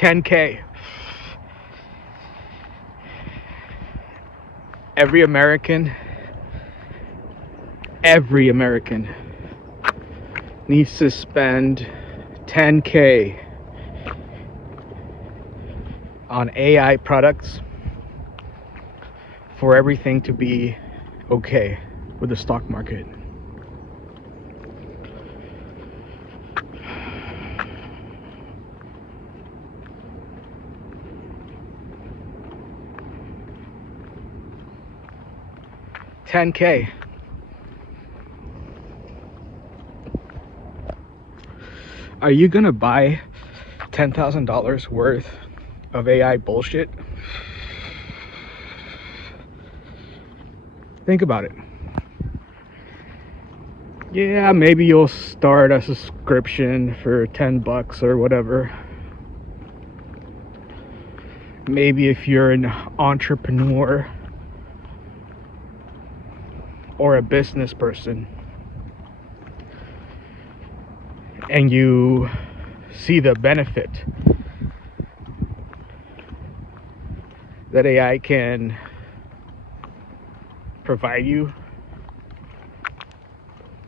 10K. Every American needs to spend 10K on AI products for everything to be okay with the stock market. $10K. Are you gonna buy $10,000 worth of AI bullshit? Think about it. Yeah, maybe you'll start a subscription for $10 or whatever. Maybe if you're an entrepreneur or a business person and you see the benefit that AI can provide you,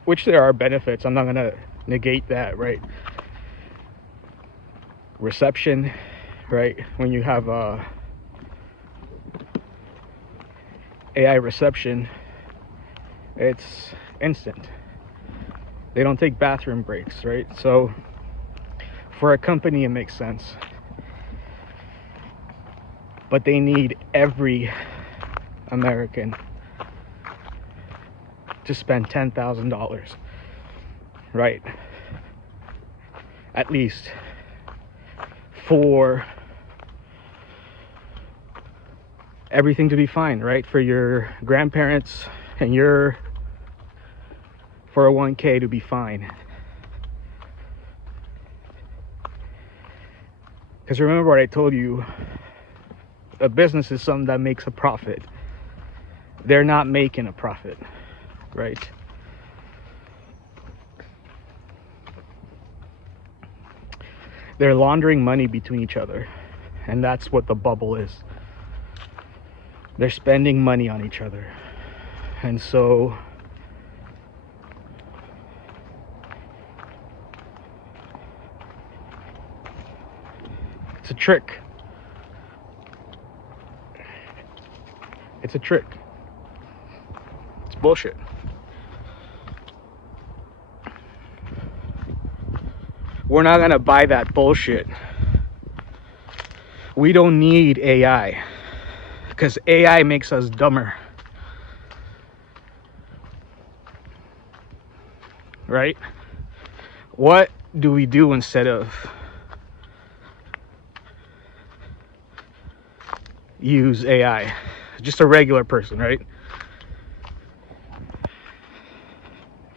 which there are benefits, I'm not going to negate that, right? Reception, right? When you have AI reception, it's instant. They don't take bathroom breaks, right? So for a company, it makes sense. But they need every American to spend $10,000, right? At least for everything to be fine, right? For your grandparents and your 401k to be fine. Because remember what I told you, a business is something that makes a profit. They're not making a profit, right? They're laundering money between each other, and that's what the bubble is. They're spending money on each other. And so it's a trick. It's a trick. It's bullshit. We're not gonna buy that bullshit. We don't need AI, because AI makes us dumber. Right? What do we do instead of use AI? Just a regular person, right?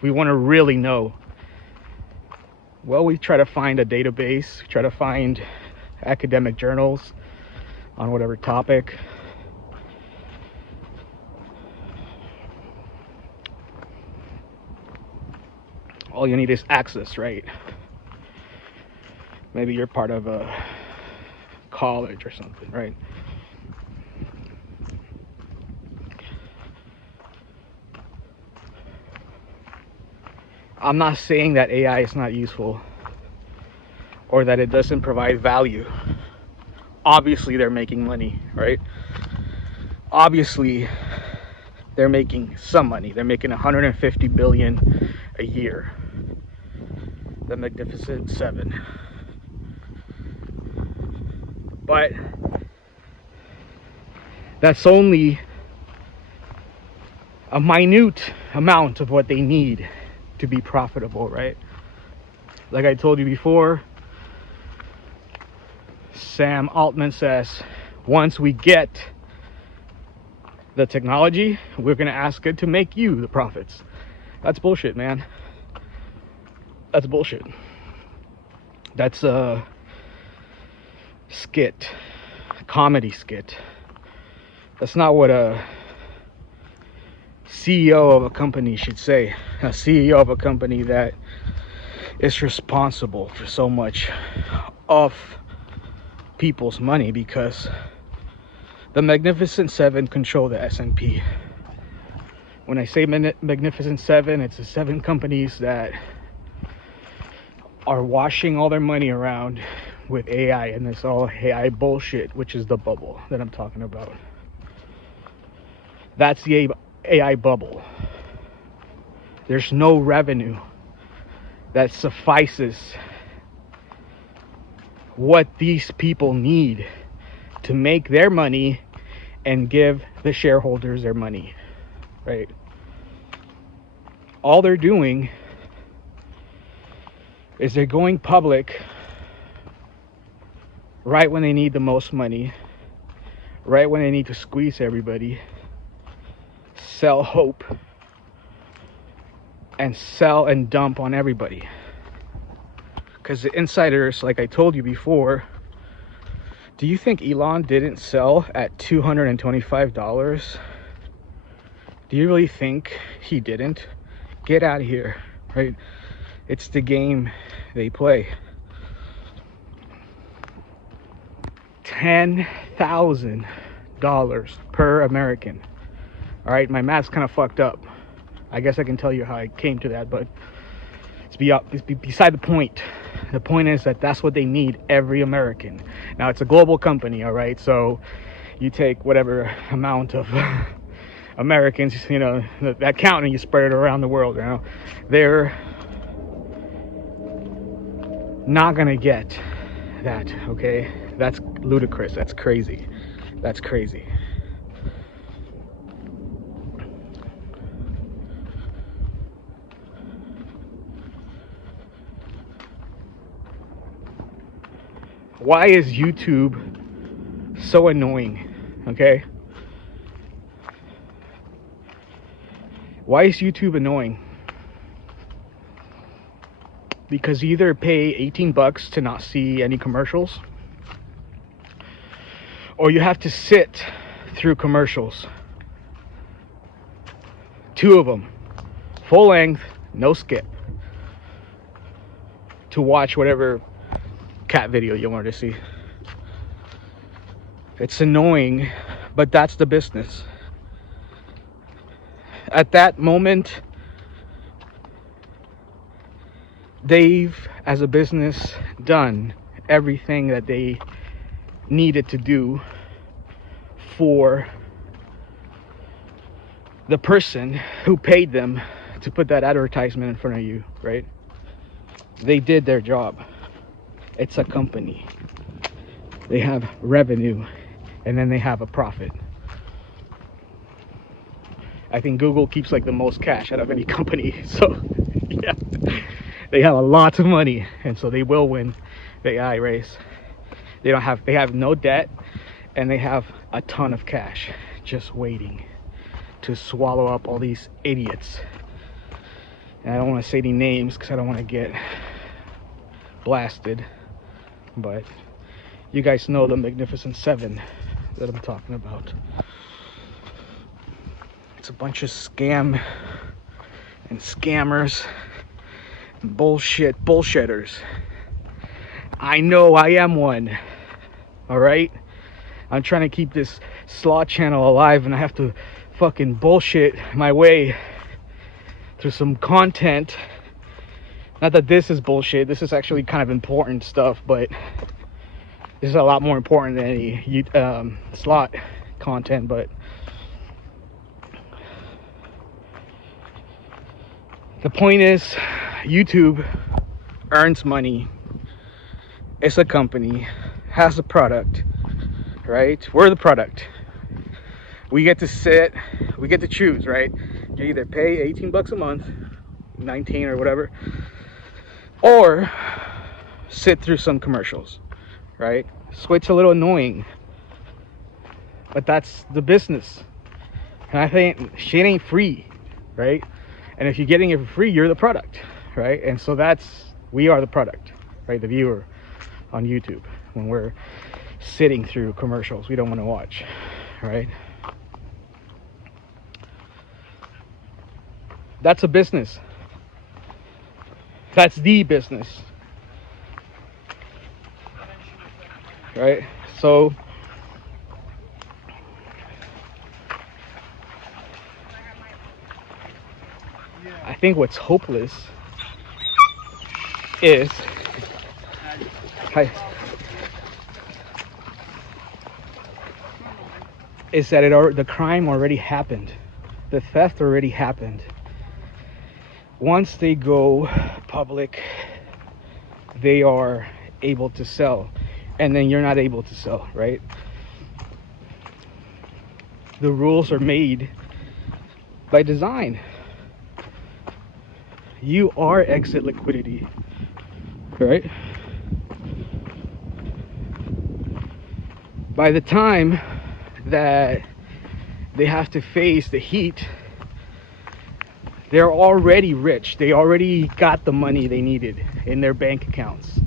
We want to really know. Well, we try to find a database, we try to find academic journals on whatever topic. All you need is access, right? Maybe you're part of a college or something, right? I'm not saying that AI is not useful or that it doesn't provide value. Obviously, they're making money, right? Obviously, they're making some money. They're making 150 billion a year. The Magnificent Seven. But that's only a minute amount of what they need to be profitable, right? Like I told you before, Sam Altman says, once we get the technology, we're going to ask it to make you the profits. That's bullshit, man. That's bullshit. That's a skit, comedy skit. That's not what a CEO of a company should say. A CEO of a company that is responsible for so much of people's money, because the Magnificent Seven control the S&P. When I say Magnificent Seven, it's the 7 companies that are washing all their money around with AI, and it's all AI bullshit, which is the bubble that I'm talking about. That's the AI bubble. There's no revenue that suffices what these people need to make their money and give the shareholders their money, right? All they're doing is they're going public right when they need the most money, right when they need to squeeze everybody, sell hope, and sell and dump on everybody. Because the insiders, like I told you before, do you think Elon didn't sell at $225? Do you really think he didn't? Get out of here, right? It's the game they play. $10,000 per American. All right, my math's kind of fucked up. I guess I can tell you how I came to that, but it's beside the point. The point is that that's what they need, every American. Now, it's a global company, all right? So you take whatever amount of Americans, you know, that count, and you spread it around the world, you know. They're not gonna get that, okay? That's ludicrous. That's crazy. That's crazy. Why is YouTube so annoying? Okay? Why is YouTube annoying? Because you either pay $18 to not see any commercials, or you have to sit through commercials. 2 of them, full length, no skip, to watch whatever cat video you want to see. It's annoying, but that's the business. At that moment, they've, as a business, done everything that they needed to do for the person who paid them to put that advertisement in front of you, right? They did their job. It's a company. They have revenue, and then they have a profit. I think Google keeps like the most cash out of any company. So yeah, they have a lot of money, and so they will win the AI race. They have no debt, and they have a ton of cash just waiting to swallow up all these idiots. And I don't want to say any names because I don't want to get blasted, but you guys know the Magnificent Seven that I'm talking about. It's a bunch of scam and scammers and bullshitters. I know I am one. All right, I'm trying to keep this Slaw channel alive, and I have to fucking bullshit my way through some content. Not that this is bullshit, this is actually kind of important stuff, but this is a lot more important than any slot content. But the point is, YouTube earns money. It's a company, has a product, right? We're the product. We get to sit, we get to choose, right? You either pay 18 bucks a month, 19 or whatever, or sit through some commercials, right? So it's a little annoying, but that's the business. And I think shit ain't free, right? And if you're getting it for free, you're the product, right? And so we are the product, right? The viewer on YouTube, when we're sitting through commercials we don't want to watch, right? That's a business. That's the business. right? So I think what's hopeless is that the crime already happened, the theft already happened. Once they go public, they are able to sell, and then you're not able to sell, right? The rules are made by design. You are exit liquidity, right? By the time that they have to face the heat, they're already rich. They already got the money they needed in their bank accounts,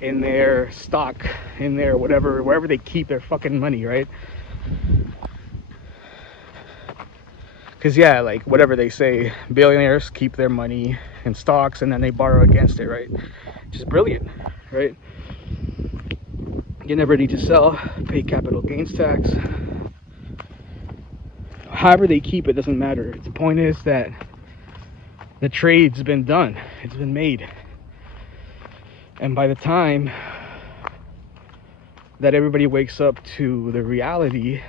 in their stock, in their whatever, wherever they keep their fucking money, right? Because yeah, like whatever they say, billionaires keep their money in stocks and then they borrow against it, right? Just brilliant, right? You never need to sell, pay capital gains tax. However they keep it doesn't matter. The point is that the trade's been done, it's been made. And by the time that everybody wakes up to the reality,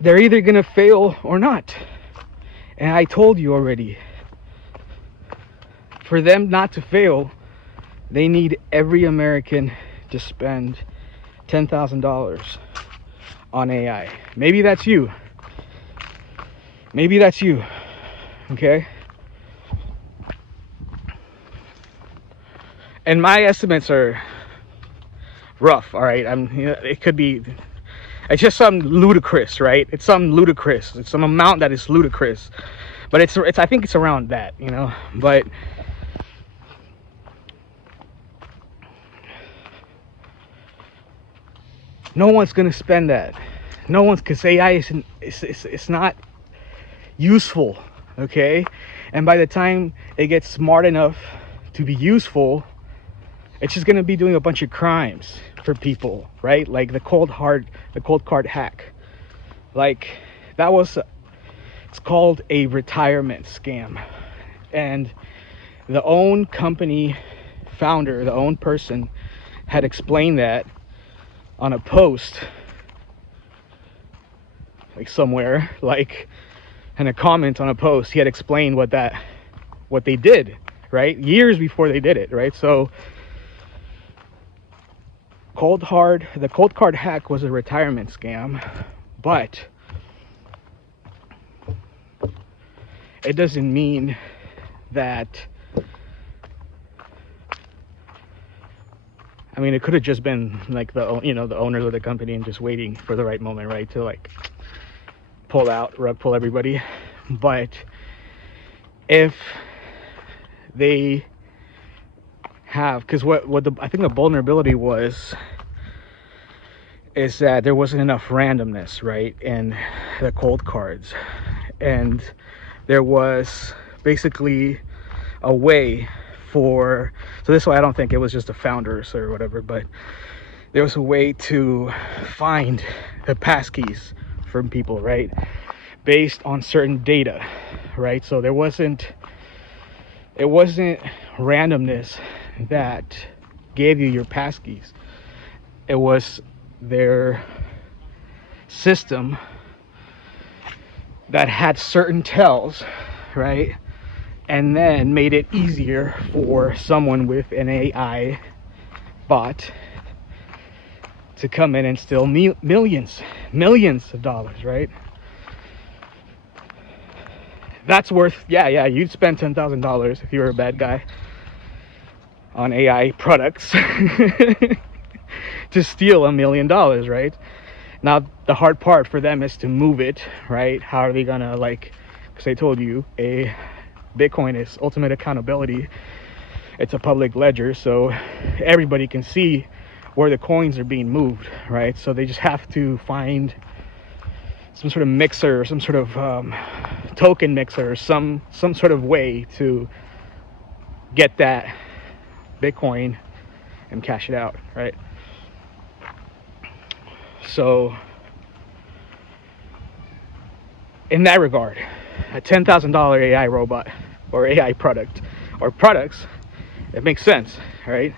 they're either gonna fail or not. And I told you already, for them not to fail, they need every American to spend $10,000 on AI. Maybe that's you. Maybe that's you. Okay? And my estimates are rough, all right? It could be, it's just some ludicrous, right? It's some ludicrous. It's some amount that is ludicrous. But it's I think it's around that, you know? But no one's gonna spend that. No one's, because AI isn't, it's not useful, okay? And by the time it gets smart enough to be useful, it's just gonna be doing a bunch of crimes for people, right? Like the cold card hack. Like that was, it's called a retirement scam. And the own company founder, the own person, had explained that on a post, like somewhere, like in a comment on a post. He had explained what they did, right? Years before they did it, right? So the cold card hack was a retirement scam, but it doesn't mean that, I mean, it could have just been like the owners of the company and just waiting for the right moment, right, to like rug pull everybody. But if they have, because I think the vulnerability is that there wasn't enough randomness, right, in the cold cards, and there was basically a way for, so this way I don't think it was just the founders or whatever, but there was a way to find the passkeys from people, right, based on certain data, right? So it wasn't randomness that gave you your passkeys. It was their system that had certain tells, right, and then made it easier for someone with an AI bot to come in and steal millions of dollars, right? That's worth, you'd spend $10,000 if you were a bad guy on AI products to steal $1 million, right? Now the hard part for them is to move it, right? How are they gonna, like, because I told you, Bitcoin is ultimate accountability. It's a public ledger, so everybody can see where the coins are being moved, right? So they just have to find some sort of mixer, some sort of token mixer or some sort of way to get that Bitcoin and cash it out, right? So in that regard, a $10,000 AI robot or AI product or products, it makes sense, right?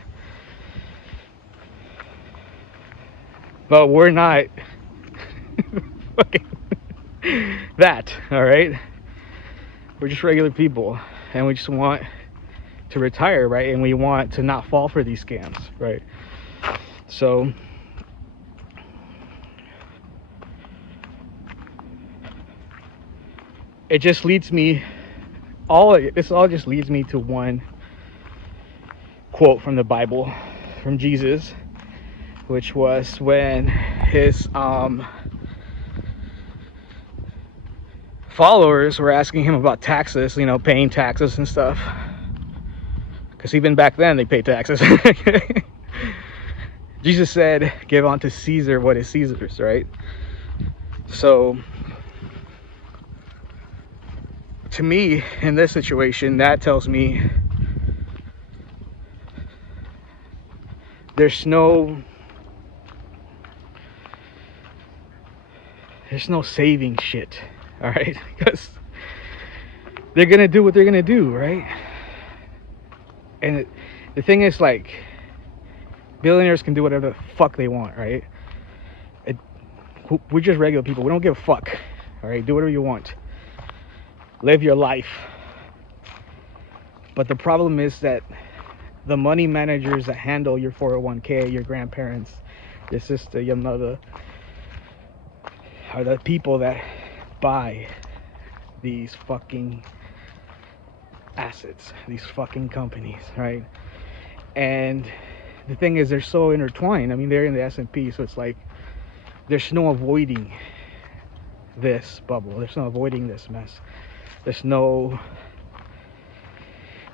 But we're not fucking that, all right? We're just regular people, and we just want to retire, right? And we want to not fall for these scams, right? So it just leads me, this all just leads me to one quote from the Bible, from Jesus, which was when his followers were asking him about taxes, you know, paying taxes and stuff, because even back then they paid taxes. Jesus said, give unto Caesar what is Caesar's, right? So to me, in this situation, that tells me there's no saving shit, all right? Because they're gonna do what they're gonna do, right? And the thing is, like, billionaires can do whatever the fuck they want, right? We're just regular people. We don't give a fuck, all right? Do whatever you want. Live your life. But the problem is that the money managers that handle your 401k, your grandparents, your sister, your mother, are the people that buy these fucking assets, these fucking companies, right? And the thing is, they're so intertwined. I mean, they're in the S&P, so it's like there's no avoiding this bubble. There's no avoiding this mess. There's no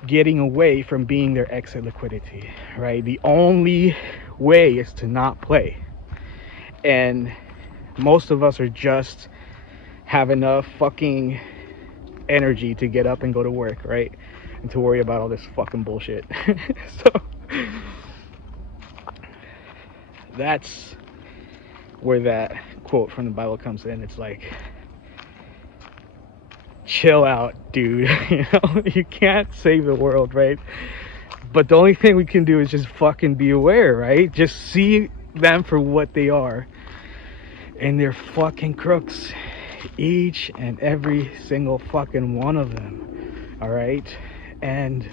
getting away from being their exit liquidity, right? The only way is to not play. And most of us are just have enough fucking energy to get up and go to work, right? And to worry about all this fucking bullshit. So that's where that quote from the Bible comes in. It's like, chill out, dude. You know, you can't save the world, right? But the only thing we can do is just fucking be aware, right? Just see them for what they are. And they're fucking crooks. Each and every single fucking one of them. All right? And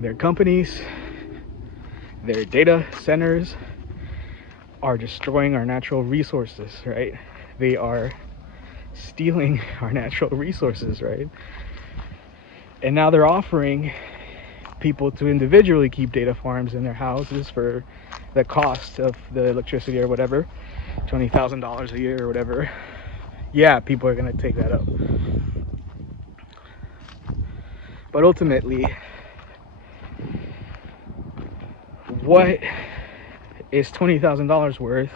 their companies, their data centers are destroying our natural resources, right? They are stealing our natural resources, right? And now they're offering people to individually keep data farms in their houses for the cost of the electricity or whatever, $20,000 a year or whatever. Yeah, people are gonna take that up. But ultimately, what is $20,000 worth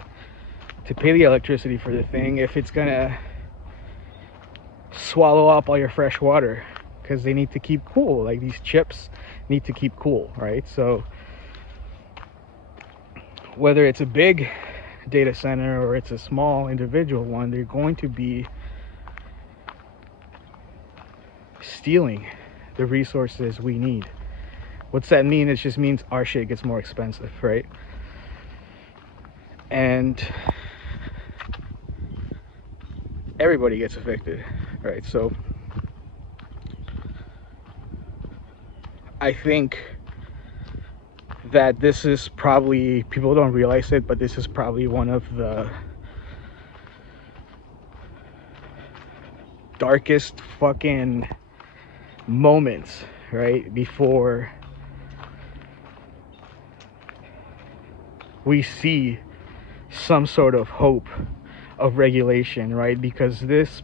to pay the electricity for the thing if it's gonna swallow up all your fresh water? Because they need to keep cool. Like, these chips need to keep cool, right? So whether it's a big data center or it's a small individual one, they're going to be stealing the resources we need. What's that mean? It just means our shit gets more expensive, right? And everybody gets affected, right? So I think that this is probably, people don't realize it, but this is probably one of the darkest fucking moments, right, before we see some sort of hope of regulation, right? Because this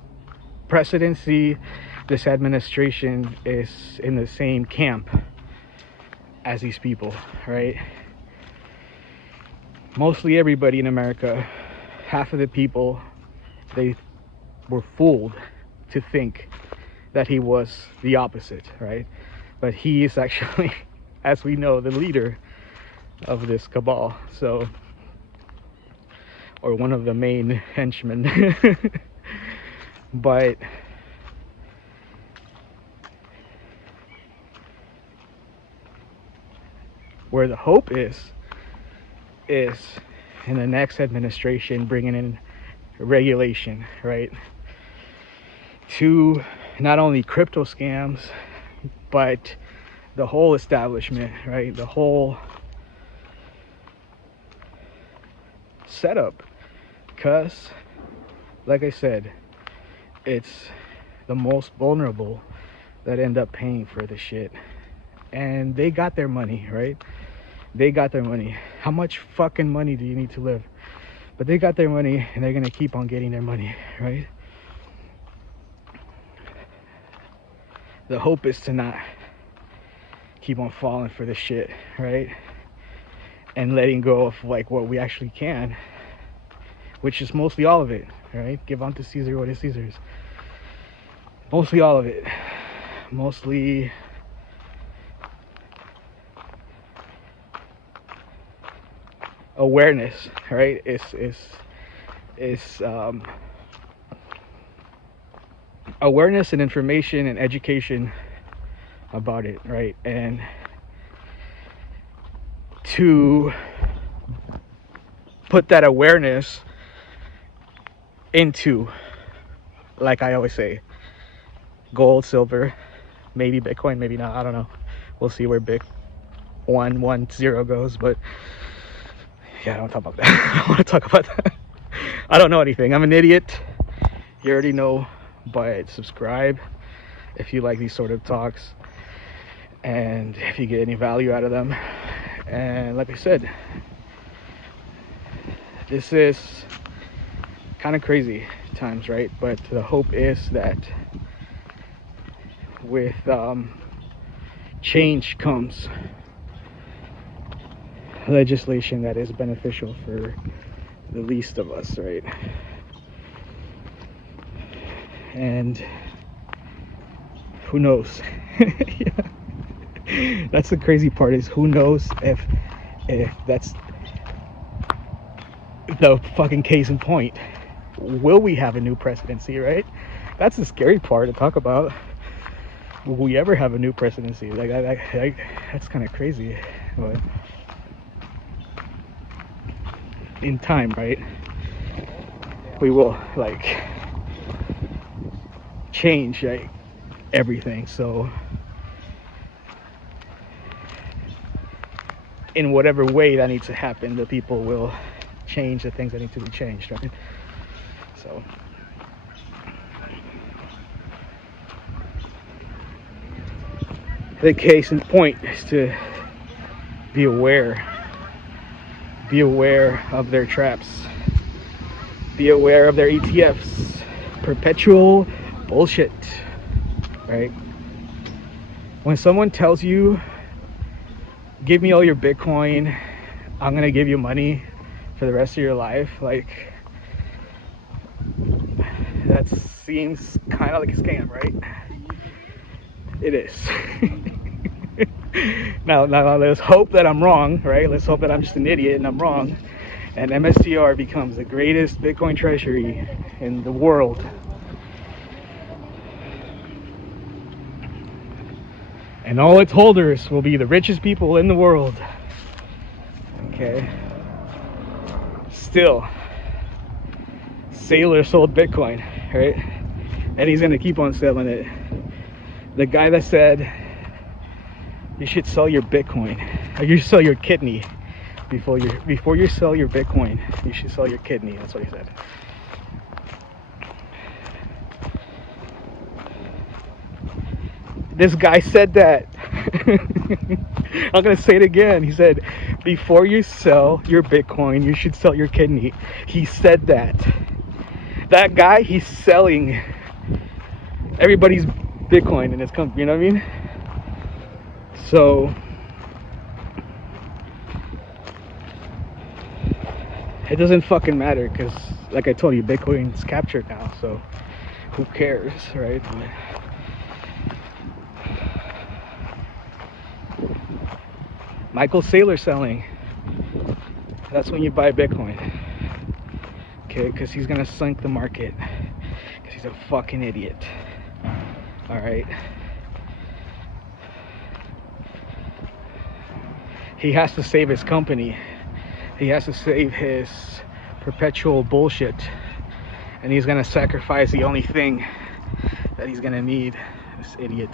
presidency, this administration is in the same camp as these people, right? Mostly everybody in America, half of the people, they were fooled to think that he was the opposite, right? But he is actually, as we know, the leader of this cabal, so, or one of the main henchmen. But where the hope is in the next administration bringing in regulation, right, to not only crypto scams, but the whole establishment, right, the whole setup. Because, like I said, it's the most vulnerable that end up paying for the shit. And they got their money, right? They got their money. How much fucking money do you need to live? But they got their money, and they're gonna keep on getting their money, right? The hope is to not keep on falling for this shit, right? And letting go of like what we actually can, which is mostly all of it, right? Give unto Caesar what is Caesar's. Mostly all of it. Mostly awareness, right? Is awareness and information and education about it, right? And to put that awareness into, like I always say, gold, silver, maybe Bitcoin, maybe not, I don't know. We'll see where Bitcoin 110 goes, but yeah, I don't talk about that. I don't want to talk about that. I don't know anything. I'm an idiot. You already know, but subscribe if you like these sort of talks and if you get any value out of them. And like I said, this is kind of crazy times, right? But the hope is that with change comes legislation that is beneficial for the least of us, right? And who knows? Yeah. That's the crazy part, is who knows if that's the fucking case in point. Will we have a new presidency, right? That's the scary part to talk about. Will we ever have a new presidency? Like that's kind of crazy. But in time, right, we will like change like everything. So in whatever way that needs to happen, the people will change the things that need to be changed, right? So the case in point is to be aware of their traps, be aware of their ETFs, perpetual bullshit, right? When someone tells you, give me all your Bitcoin, I'm gonna give you money for the rest of your life, like, that seems kind of like a scam, right? It is. Now let's hope that I'm wrong, right? Let's hope that I'm just an idiot and I'm wrong, and MSTR becomes the greatest Bitcoin treasury in the world. And all its holders will be the richest people in the world. Okay. Still, Sailor sold Bitcoin, right? And he's gonna keep on selling it. The guy that said you should sell your Bitcoin, or you should sell your kidney before you sell your Bitcoin, you should sell your kidney. That's what he said. This guy said that. I'm gonna say it again. He said, before you sell your Bitcoin, you should sell your kidney. He said that. That guy, he's selling everybody's Bitcoin in his company, you know what I mean? So it doesn't fucking matter, because like I told you, Bitcoin's captured now. So who cares, right? Michael Saylor selling. That's when you buy Bitcoin. Okay, because he's gonna sink the market. Because he's a fucking idiot. Alright. He has to save his company. He has to save his perpetual bullshit. And he's gonna sacrifice the only thing that he's gonna need. This idiot.